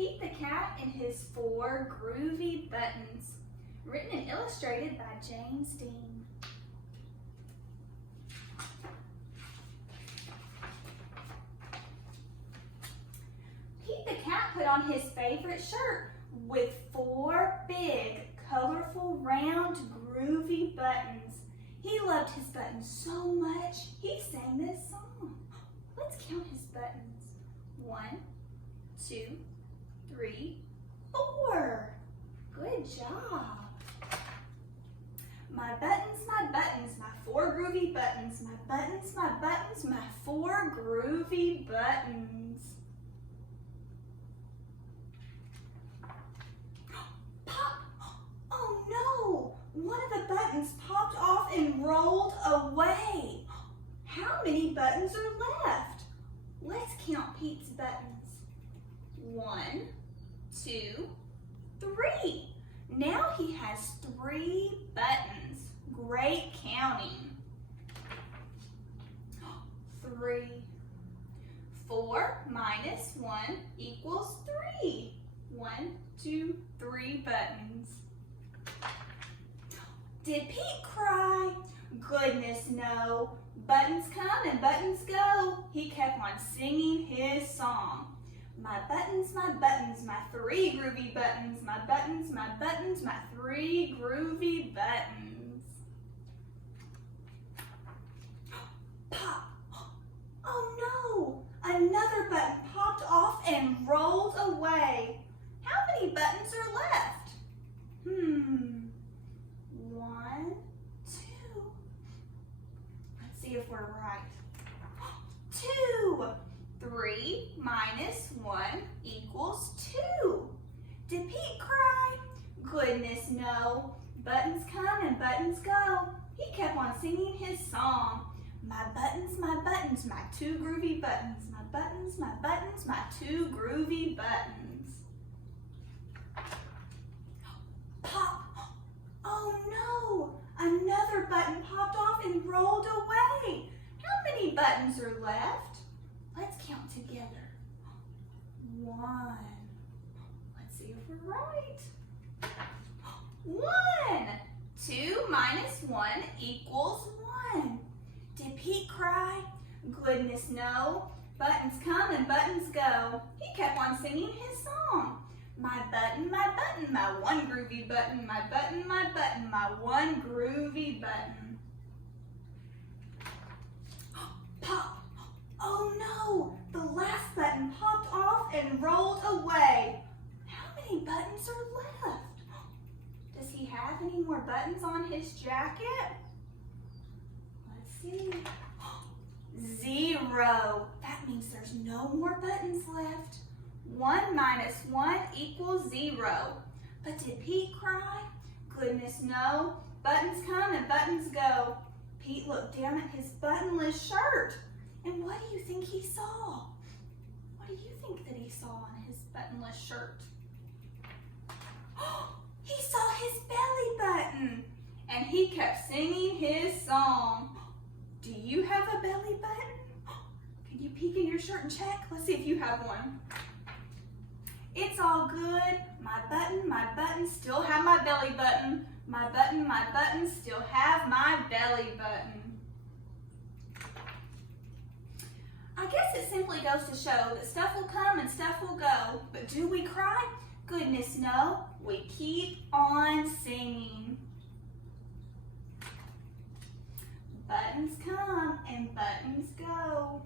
Pete the Cat and his 4 Groovy Buttons. Written and illustrated by James Dean. Pete the Cat put on his favorite shirt with 4 big, colorful, round, groovy buttons. He loved his buttons so much, he sang this song. Let's count his buttons. 1, 2, 3, 4. Good job. My buttons, my 4 groovy buttons. My buttons, my 4 groovy buttons. Pop! Oh no! One of the buttons popped off and rolled away. How many buttons are left? Let's count Pete's buttons. 1, 2, 3. Now he has 3 buttons. Great counting. 3. 4 minus 1 equals 3. 1, 2, 3 buttons. Did Pete cry? Goodness no. Buttons come and buttons go. He kept on singing his song. My 3 groovy buttons. My buttons, my 3 groovy buttons. Pop! Oh no! Another button popped off and rolled away. How many buttons are left? 1, 2. Let's see if we're right. 2. 3 minus 1 equals 2. Did Pete cry? Goodness no. Buttons come and buttons go. He kept on singing his song. My buttons, my 2 groovy buttons. My buttons, my 2 groovy buttons. Pop! Oh no! Another button popped off and rolled away. How many buttons are left? Let's count together. 1. Let's see if we're right. 1. 2 minus 1 equals 1. Did Pete cry? Goodness no. Buttons come and buttons go. He kept on singing his song. My 1 groovy button. My 1 groovy button. Pop! Oh no! The last button popped off and rolled away. How many buttons are left? Does he have any more buttons on his jacket? Let's see. 0. That means there's no more buttons left. 1 minus 1 equals 0. But did Pete cry? Goodness no. Buttons come and buttons go. Pete looked down at his buttonless shirt. And what do you think he saw? What do you think that he saw on his buttonless shirt? He saw his belly button. And he kept singing his song. Do you have a belly button? Can you peek in your shirt and check? Let's see if you have one. It's all good. My button still have my belly button. My button still have my belly button. I guess it simply goes to show that stuff will come and stuff will go. But do we cry? Goodness no. We keep on singing. Buttons come and buttons go.